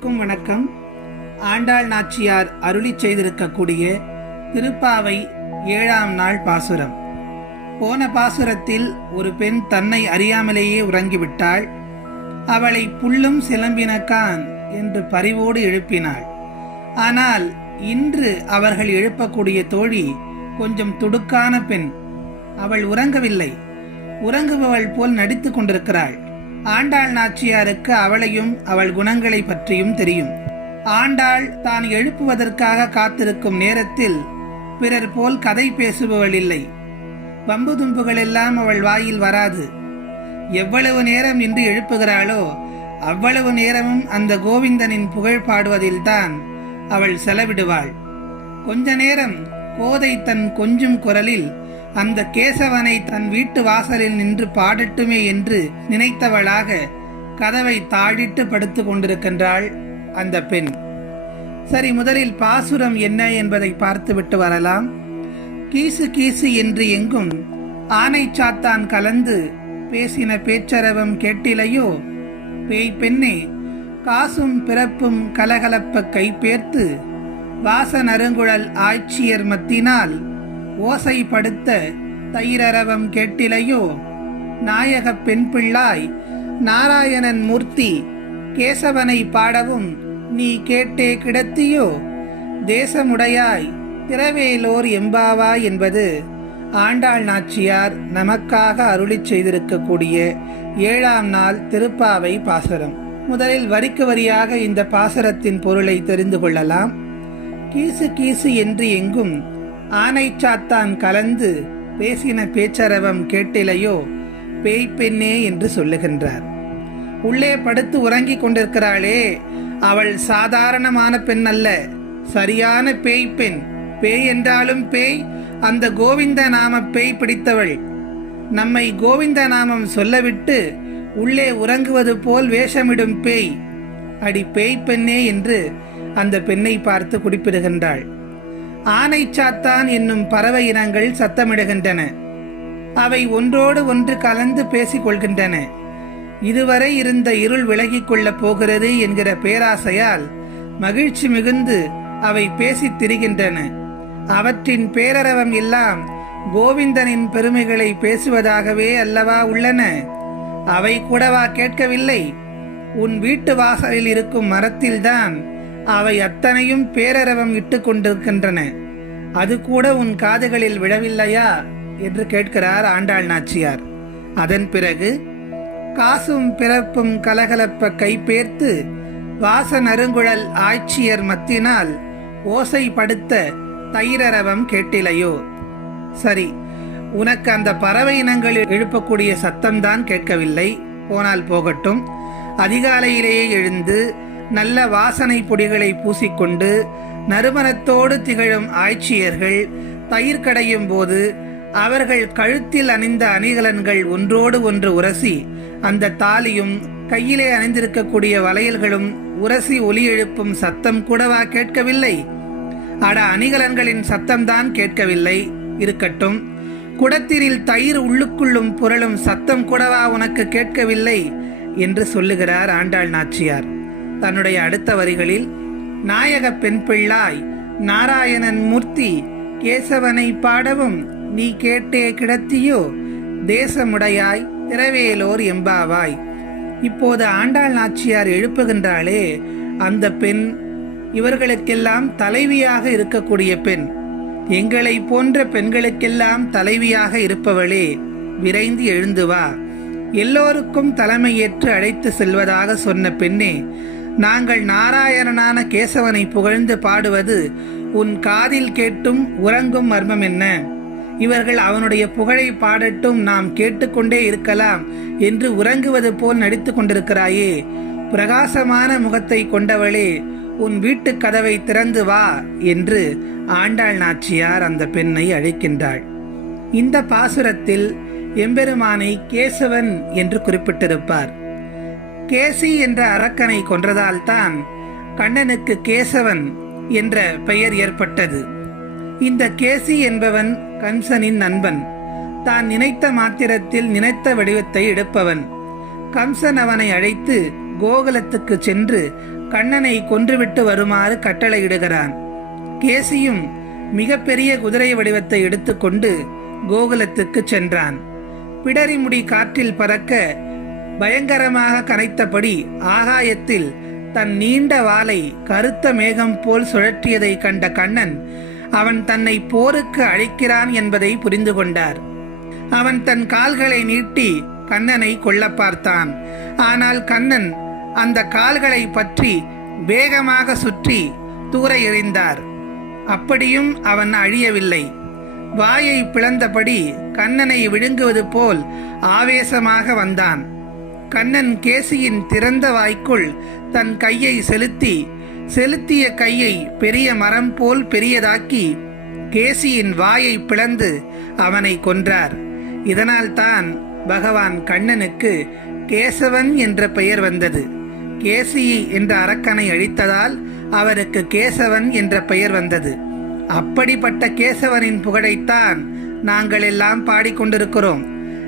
அனைவருக்கும் வணக்கம். ஆண்டாள் நாச்சியார் அருளி செய்திருக்கக்கூடிய திருப்பாவை ஏழாம் நாள் பாசுரம். போன பாசுரத்தில் ஒரு பெண் தன்னை அறியாமலேயே உறங்கிவிட்டாள். அவளை புல்லும் சிலம்பினக்கான் என்று பரிவோடு எழுப்பினாள். ஆனால் இன்று அவர்கள் எழுப்பக்கூடிய தோழி கொஞ்சம் துடுக்கான பெண். அவள் உறங்கவில்லை. உறங்குபவள் போல் நடித்துக் கொண்டிருக்கிறாள். ஆண்டாள் நாச்சியாருக்கு அவளையும் அவள் குணங்களை பற்றியும் தெரியும். ஆண்டாள் தான் எழுப்புவதற்காக காத்திருக்கும் நேரத்தில் பிறர் போல் கதை பேசுபவள் இல்லை. வம்பு தும்புகள் எல்லாம் அவள் வாயில் வராது. எவ்வளவு நேரம் இன்று எழுப்புகிறாளோ அவ்வளவு நேரமும் அந்த கோவிந்தனின் புகழ் பாடுவதில்தான் அவள் செலவிடுவாள். கொஞ்ச நேரம் கோதை தன் கொஞ்சும் குரலில் அந்த கேசவனை தன் வீட்டு வாசலில் நின்று பாடட்டுமே என்று நினைத்தவளாக கதவை தாழிட்டு படுத்து கொண்டிருக்கின்றாள் அந்த பெண். சரி முதலில் பாசுரம் என்ன என்பதை பார்த்துவிட்டு வரலாம். கீசு கீசு என்று எங்கும் ஆனை சாத்தான் கலந்து பேசின பேச்சரவம் கேட்டிலையோ? பேய் பெண்ணே காசும் பிறப்பும் கலகலப்ப கைப்பேர்த்து வாச நறுங்குழல் ஆட்சியர் மத்தினால் ஓசைப்படுத்த தைரரவம் கேட்டிலையோ? நாயகப் பெண் பிள்ளாய் நாராயணன் மூர்த்தி கேசவனை பாடவும் நீ கேட்டே கிடத்தியோ? தேசமுடையாய் திரவேலோர் எம்பாவா என்பது ஆண்டாள் நாச்சியார் நமக்காக அருளிச் செய்திருக்கக்கூடிய ஏழாம் நாள் திருப்பாவை பாசுரம். முதலில் வரிக்கு வரியாக இந்த பாசுரத்தின் பொருளை தெரிந்து கொள்ளலாம். கீசு கீசு என்று எங்கும் ஆனை சாத்தான் கலந்து பேசின பேச்சரவம் கேட்டிலையோ பேய் பெண்ணே என்று சொல்லுகின்றார். உள்ளே படுத்து உறங்கிக் கொண்டிருக்கிறாளே அவள் சாதாரணமான பெண் அல்ல சரியான பேய் பெண். பேய் என்றாலும் பேய் அந்த கோவிந்த நாம பேய் பிடித்தவள். நம்மை கோவிந்த நாமம் சொல்லவிட்டு உள்ளே உறங்குவது போல் வேஷமிடும் பேய். அடி பேய் பெண்ணே என்று அந்த பெண்ணை பார்த்து குறிப்பிடுகின்றாள். ஆனை சாத்தான் என்னும் பறவை இனங்கள் சத்தமிடுகின்றன. அவை ஒன்றோடு ஒன்று கலந்து பேசிக் கொள்கின்றன இதுவரை இருந்த இருள் விலகிக் கொள்ளப் போகிறது என்கிற பேராசையால் மகிழ்ச்சி மிகுந்து அவை பேசித் திரிகின்றன. அவற்றின் பேரரவம் எல்லாம் கோவிந்தனின் பெருமைகளை பேசுவதாகவே அல்லவா உள்ளன? அவை கூடவா கேட்கவில்லை? உன் வீட்டு வாசலில் இருக்கும் மரத்தில்தான் அவை அத்தனையும் பேரரவம் இட்டு கொண்டிருக்கின்றன. அது கூட உன் காதுகளில் விழவில்லையா? என்று கேட்கிறார் ஆண்டாள் நாச்சியார். அதன் பிறகு காசும் பிறப்பும் கலகலப்ப கைப்பேர்த்து வாச நறுங்குழல் ஆட்சியர் மத்தினால் ஓசைப்படுத்த தைரரவம் கேட்டிலையோ? சரி உனக்கு அந்த பறவை இனங்கள் எழுப்பக்கூடிய சத்தம்தான் கேட்கவில்லை. போனால் போகட்டும். அதிகாலையிலேயே எழுந்து நல்ல வாசனை பொடிகளை பூசிக்கொண்டு நறுமணத்தோடு திகழும் ஆட்சியர்கள் தயிர் கடையும் போது அவர்கள் கழுத்தில் அணிந்த அணிகலன்கள் ஒன்றோடு ஒன்று உரசி அந்த தாலியும் கையிலே அணிந்திருக்கக்கூடிய வளையல்களும் உரசி ஒலி எழுப்பும் சத்தம் கூடவா கேட்கவில்லை? அட அணிகலன்களின் சத்தம்தான் கேட்கவில்லை. இருக்கட்டும். குடத்திரில் தயிர் உள்ளுக்குள்ளும் புரளும் சத்தம் கூடவா உனக்கு கேட்கவில்லை? என்று சொல்லுகிறார் ஆண்டாள் நாச்சியார். தன்னுடைய அடுத்த வரிகளில் நாயக பெண் பிள்ளாய் நாராயணன் மூர்த்தி கேசவனை பாடவும் நீ கேட்டே கிடத்தியோ தேசமுடையாய் திரவேலோர் எம்பாவாய். இப்போது ஆண்டாள் நாச்சியார் எழுப்புகின்றாளே அந்த பெண் இவர்களுக்கெல்லாம் தலைவியாக இருக்கக்கூடிய பெண். எங்களை போன்ற பெண்களுக்கெல்லாம் தலைவியாக இருப்பவளே விரைந்து எழுந்து வா. எல்லோருக்கும் தலைமையேற்று அழைத்து செல்வதாக சொன்ன பெண்ணே நாங்கள் நாராயணனான கேசவனை புகழ்ந்து பாடுவது உன் காதில் கேட்டும் உறங்கும் மர்மம் என்ன? இவர்கள் அவனுடைய புகழை பாடட்டும் நாம் கேட்டுக்கொண்டே இருக்கலாம் என்று உறங்குவது போல் நடித்து கொண்டிருக்கிறாயே. பிரகாசமான முகத்தை கொண்டவளே உன் வீட்டு கதவை திறந்து வா என்று ஆண்டாள் நாச்சியார் அந்த பெண்ணை அழைக்கின்றாள். இந்த பாசுரத்தில் எம்பெருமானை கேசவன் என்று குறிப்பிட்டிருப்பார். கேசி என்ற அரக்கனை கொன்றதால்தான் கண்ணனுக்கு கேசவன் என்ற பெயர் ஏற்பட்டது. இந்த கேசி என்பவன் கம்சனின் நண்பன். தான் நினைத்த மாத்திரத்தில் நினைத்த வடிவத்தை எடுப்பவன். கம்சன் அவனை அழைத்து கோகுலத்துக்கு சென்று கண்ணனை கொன்றுவிட்டு வருமாறு கட்டளையிடுகிறான். கேசியும் மிகப்பெரிய குதிரை வடிவத்தை எடுத்துக்கொண்டு கோகுலத்துக்கு சென்றான். பிடரிமுடி காற்றில் பறக்க பயங்கரமாக கனைத்தபடி ஆகாயத்தில் தன் நீண்ட வாளை கருத்த மேகம் போல் சுழற்றியதை கண்ட கண்ணன் அவன் தன்னை போருக்கு அழைக்கிறான் என்பதை புரிந்து கொண்டார். அவன் தன் கால்களை நீட்டி கண்ணனை கொல்ல பார்த்தான். ஆனால் கண்ணன் அந்த கால்களை பற்றி வேகமாக சுற்றி தூர எறிந்தார். அப்படியும் அவன் அழியவில்லை. வாயை பிளந்தபடி கண்ணனை விழுங்குவது போல் ஆவேசமாக வந்தான். கண்ணன் கேசியின் திறந்த வாய்க்குள் தன் கையை செலுத்தி செலுத்திய கையை பெரிய மரம் போல் பெரியதாக்கி கேசியின் வாயை பிளந்து அவனை கொன்றார். இதனால்தான் பகவான் கண்ணனுக்கு கேசவன் என்ற பெயர் வந்தது. கேசி என்ற அரக்கனை அழித்ததால் அவருக்கு கேசவன் என்ற பெயர் வந்தது. அப்படிப்பட்ட கேசவனின் புகழைத்தான் நாங்கள் எல்லாம் பாடிக்கொண்டிருக்கிறோம்.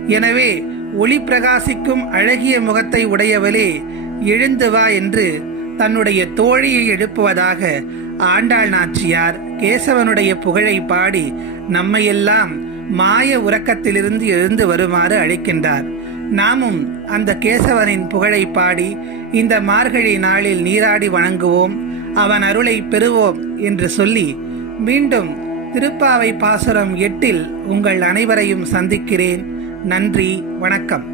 எனவே ஒளி பிரகாசிக்கும் அழகிய முகத்தை உடையவளே எழுந்து வா என்று தன்னுடைய தோழியை எழுப்புவதாக ஆண்டாள் நாச்சியார் கேசவனுடைய புகழை பாடி நம்மையெல்லாம் மாய உறக்கத்திலிருந்து எழுந்து வருமாறு அழைக்கின்றார். நாமும் அந்த கேசவனின் புகழை பாடி இந்த மார்கழி நாளில் நீராடி வணங்குவோம் அவன் அருளை பெறுவோம் என்று சொல்லி மீண்டும் திருப்பாவை பாசுரம் எட்டில் உங்கள் அனைவரையும் சந்திக்கிறேன். நன்றி வணக்கம்.